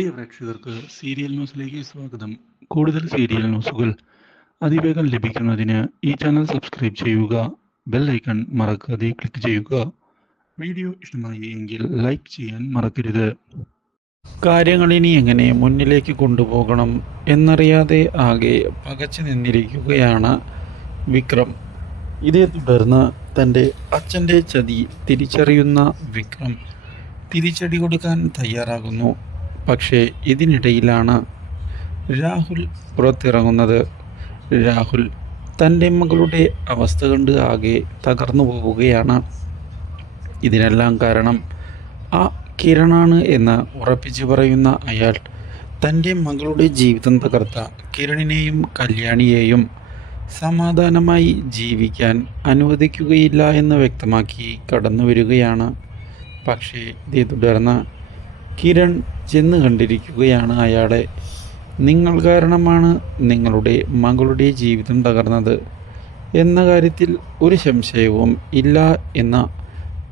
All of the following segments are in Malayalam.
പ്രിയ പ്രേക്ഷകർക്ക് സീരിയൽ ന്യൂസിലേക്ക് സ്വാഗതം. കൂടുതൽ സീരിയൽ ന്യൂസുകൾ അതിവേഗം ലഭിക്കുന്നതിന് ഈ ചാനൽ സബ്സ്ക്രൈബ് ചെയ്യുക ബെൽ ഐക്കൺ മറക്കാതെ ക്ലിക്ക് ചെയ്യുക. വീഡിയോ ഇഷ്ടമായി എങ്കിൽ ലൈക്ക് ചെയ്യാൻ മറക്കരുത്. കാര്യങ്ങൾ ഇനി എങ്ങനെ മുന്നിലേക്ക് കൊണ്ടുപോകണം എന്നറിയാതെ ആകെ പകച്ചു നിന്നിരിക്കുകയാണ് വിക്രം. ഇതേ തുടർന്ന് തന്റെ അച്ഛന്റെ ചതി തിരിച്ചറിയുന്ന വിക്രം തിരിച്ചടി കൊടുക്കാൻ തയ്യാറാകുന്നു. പക്ഷേ ഇതിനിടയിലാണ് രാഹുൽ പുറത്തിറങ്ങുന്നത്. രാഹുൽ തന്റെ മകളുടെ അവസ്ഥ കണ്ട് ആകെ തകർന്നു പോവുകയാണ്. ഇതിനെല്ലാം കാരണം ആ കിരണാണ് എന്ന് ഉറപ്പിച്ചു പറയുന്ന അയാൾ തന്റെ മകളുടെ ജീവിതം തകർത്ത കിരണിനെയും കല്യാണിയെയും സമാധാനമായി ജീവിക്കാൻ അനുവദിക്കുകയില്ല എന്ന് വ്യക്തമാക്കി കടന്നു വരികയാണ് പക്ഷേ ഇതേ തുടർന്ന് കിരൺ ചെന്ന് കണ്ടിരിക്കുകയാണ് അയാളെ. നിങ്ങൾ കാരണമാണ് നിങ്ങളുടെ മകളുടെ ജീവിതം തകർന്നത്. എന്ന കാര്യത്തിൽ ഒരു സംശയവും ഇല്ല എന്ന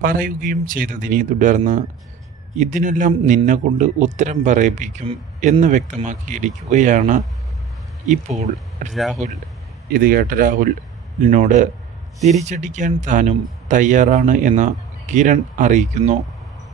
പറയുകയും ചെയ്തതിനെ തുടർന്ന് ഇതിനെല്ലാം നിന്നെ കൊണ്ട് ഉത്തരം പറയിപ്പിക്കും എന്ന് വ്യക്തമാക്കിയിരിക്കുകയാണ് ഇപ്പോൾ രാഹുൽ. ഇത് കേട്ട രാഹുലിനോട് തിരിച്ചടിക്കാൻ താനും തയ്യാറാണ് എന്ന് കിരൺ അറിയിക്കുന്നു.